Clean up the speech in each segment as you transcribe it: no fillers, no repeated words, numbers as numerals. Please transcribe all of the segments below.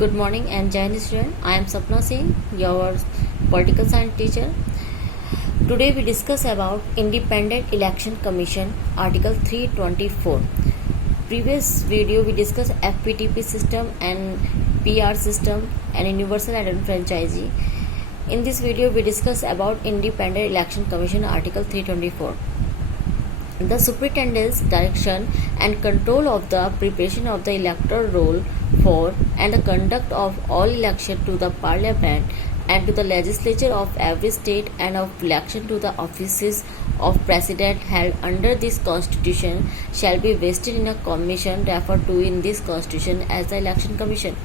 Good morning and Jai Hind student. I am Sapna Singh, your political science teacher. Today we discuss about Independent Election Commission Article 324. Previous video we discussed FPTP system and PR system and Universal Identity Franchisee. In this video we discuss about Independent Election Commission Article 324. The superintendent's direction and control of the preparation of the electoral roll for and the conduct of all election to the parliament and to the legislature of every state and of election to the offices of president held under this constitution shall be vested in a commission referred to in this constitution as the election commission.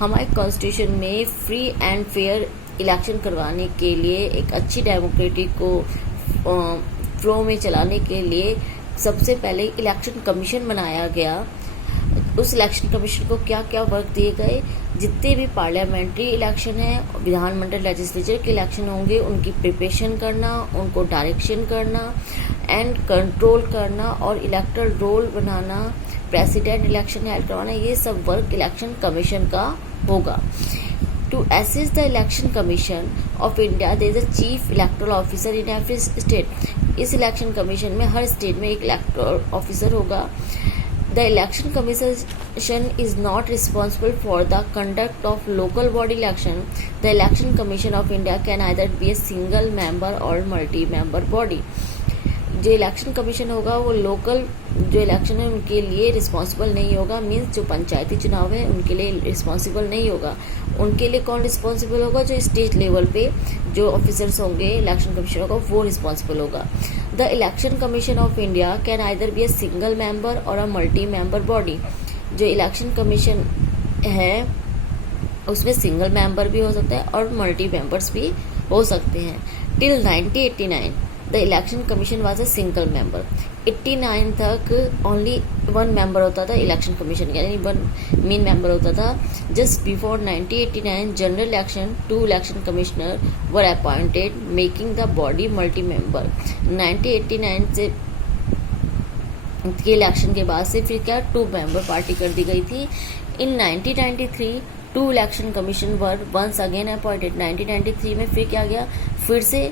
हमारे constitution में free and fair election करवाने के लिए एक अच्छी democratic को flow में चलाने के लिए सबसे पहले इलेक्शन कमीशन बनाया गया। उस इलेक्शन कमीशन को क्या क्या वर्क दिए गए, जितने भी पार्लियामेंट्री इलेक्शन है, विधानमंडल लेजिस्लेचर के इलेक्शन होंगे, उनकी प्रिपरेशन करना, उनको डायरेक्शन करना एंड कंट्रोल करना और इलेक्टरल रोल बनाना, प्रेसिडेंट इलेक्शन हेल्ड करवाना, ये सब वर्क इलेक्शन कमीशन का होगा। To assist the election commission of India there is a chief electoral officer in every state. इस इलेक्शन कमीशन में हर स्टेट में एक इलेक्टोरल ऑफिसर होगा। The election commission is not responsible for the conduct of local body election. The election commission of India can either be a single member और multi member body. जो election commission होगा वो local जो election है उनके लिए responsible नहीं होगा, मीन्स जो पंचायती चुनाव है उनके लिए रिस्पॉन्सिबल नहीं होगा। उनके लिए कौन रिस्पॉन्सिबल होगा? जो स्टेट लेवल पे जो ऑफिसर्स होंगे इलेक्शन कमीशन का वो रिस्पॉन्सिबल होगा। The election commission of India can either be a single member or a multi member body. जो इलेक्शन कमीशन है उसमें सिंगल मेंबर भी हो सकता है और मल्टी मेंबर्स भी हो सकते हैं। Till 1989 the election commission was a single member. 89 तक ओनली वन मेंबर होता था इलेक्शन कमीशन, यानी वन मेन मेंबर होता था। Just before 1989 general election 2 election commissioner were appointed making the body multi member. 1989 से के इलेक्शन के बाद से फिर क्या 2 मेंबर पार्टी कर दी गई थी। In 1993 2 election commission were once again appointed. 1993 में फिर क्या गया, फिर से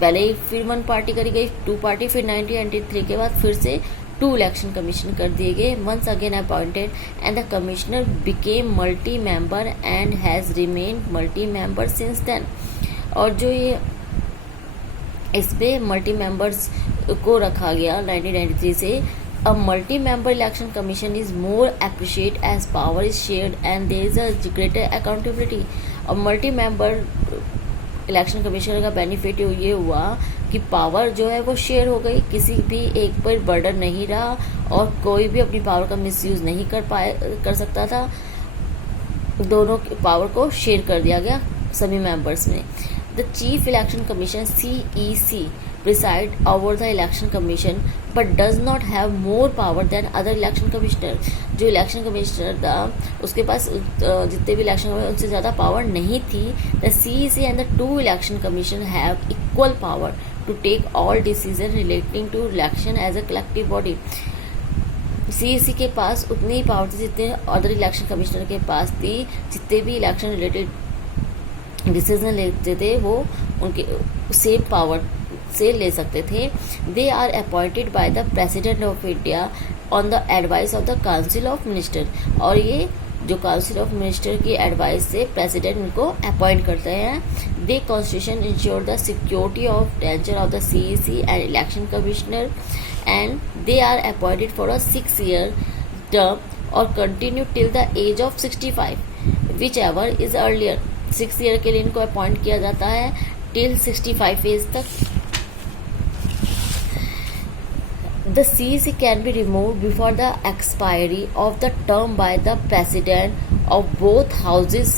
पहले फिर 1 पार्टी करी गई, 2 पार्टी, फिर 1993 के बाद फिर से 2 इलेक्शन कमीशन कर दिए गए, once again appointed and the commissioner became multi member and has remained multi member since then. और जो ये इसमें मल्टी मेंबर्स को रखा गया 1993 से। A multi member election commission is more appreciate as power is shared and there is a greater accountability. और multi member election commissioner का बेनिफिट ये हुआ कि पावर जो है वो शेयर हो गई, किसी भी एक पर बर्डन नहीं रहा और कोई भी अपनी पावर का मिसयूज नहीं कर सकता था। दोनों पावर को शेयर कर दिया गया सभी मेंबर्स में। The chief election commission CEC preside over the election commission but does not have more power than other election commissioner. जो इलेक्शन कमिश्नर था उसके पास जितने भी इलेक्शन हुए उनसे ज़्यादा पावर नहीं थी। The CEC and the 2 election commission have equal power to take all decision relating to election as a collective body. CEC के पास उतनी ही पावर थी जितने अदर इलेक्शन कमिश्नर के पास थी। जितने भी इलेक्शन रिलेटेड डिसीजन लेते थे वो उनके सेम पावर से ले सकते थे। They are appointed by the president of India on the advice of the council of minister. और ये जो काउंसिल ऑफ मिनिस्टर की एडवाइस से प्रेसिडेंट उनको अपॉइंट करते हैं। They constitution ensure the security of tenure of the CEC and election commissioner and they are appointed for a 6-year term और continue till the age of 65 whichever is earlier. 6 year के लिए इनको appoint किया जाता है till 65 as तक। The CEC can be removed before the expiry of the term by the President of both houses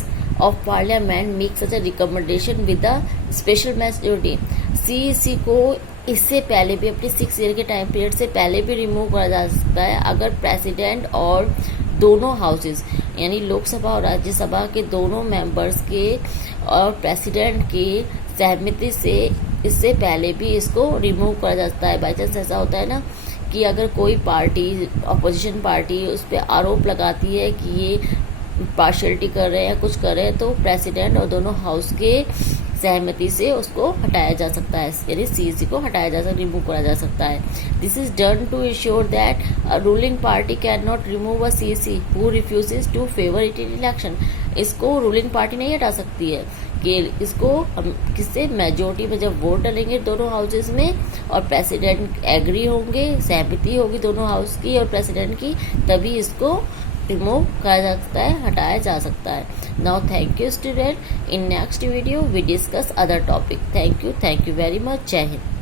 of Parliament make such a recommendation with the special majority। CEC को इससे पहले भी अपने 6 year के time period से पहले भी remove करा जा सकता है अगर प्रेसिडेंट और दोनों हाउसेस यानी लोकसभा और राज्यसभा के दोनों मेंबर्स के और प्रेसिडेंट की सहमति से इससे पहले भी इसको रिमूव करा जा सकता है। बाई चांस ऐसा होता है ना कि अगर कोई पार्टी अपोजिशन पार्टी उस पर आरोप लगाती है कि ये पार्शियलिटी कर रहे हैं या कुछ कर रहे हैं तो प्रेसिडेंट और दोनों हाउस के सहमति से उसको हटाया जा सकता है, यानी सीईसी को हटाया जा सकता, रिमूव करा जा सकता है। This is done to ensure that a ruling party can not remove a CEC who refuses to favour it in election. इसको रूलिंग पार्टी नहीं हटा सकती है कि इसको हम किससे, मेजोरिटी में जब वोट डालेंगे दोनों हाउसेस में और प्रेसिडेंट एग्री होंगे, सहमति होगी दोनों हाउस की और प्रेसिडेंट की, तभी इसको रिमूव करा जा सकता है, हटाया जा सकता है। Now thank you student, in next video we discuss other topic. Thank you very much. जय हिंद।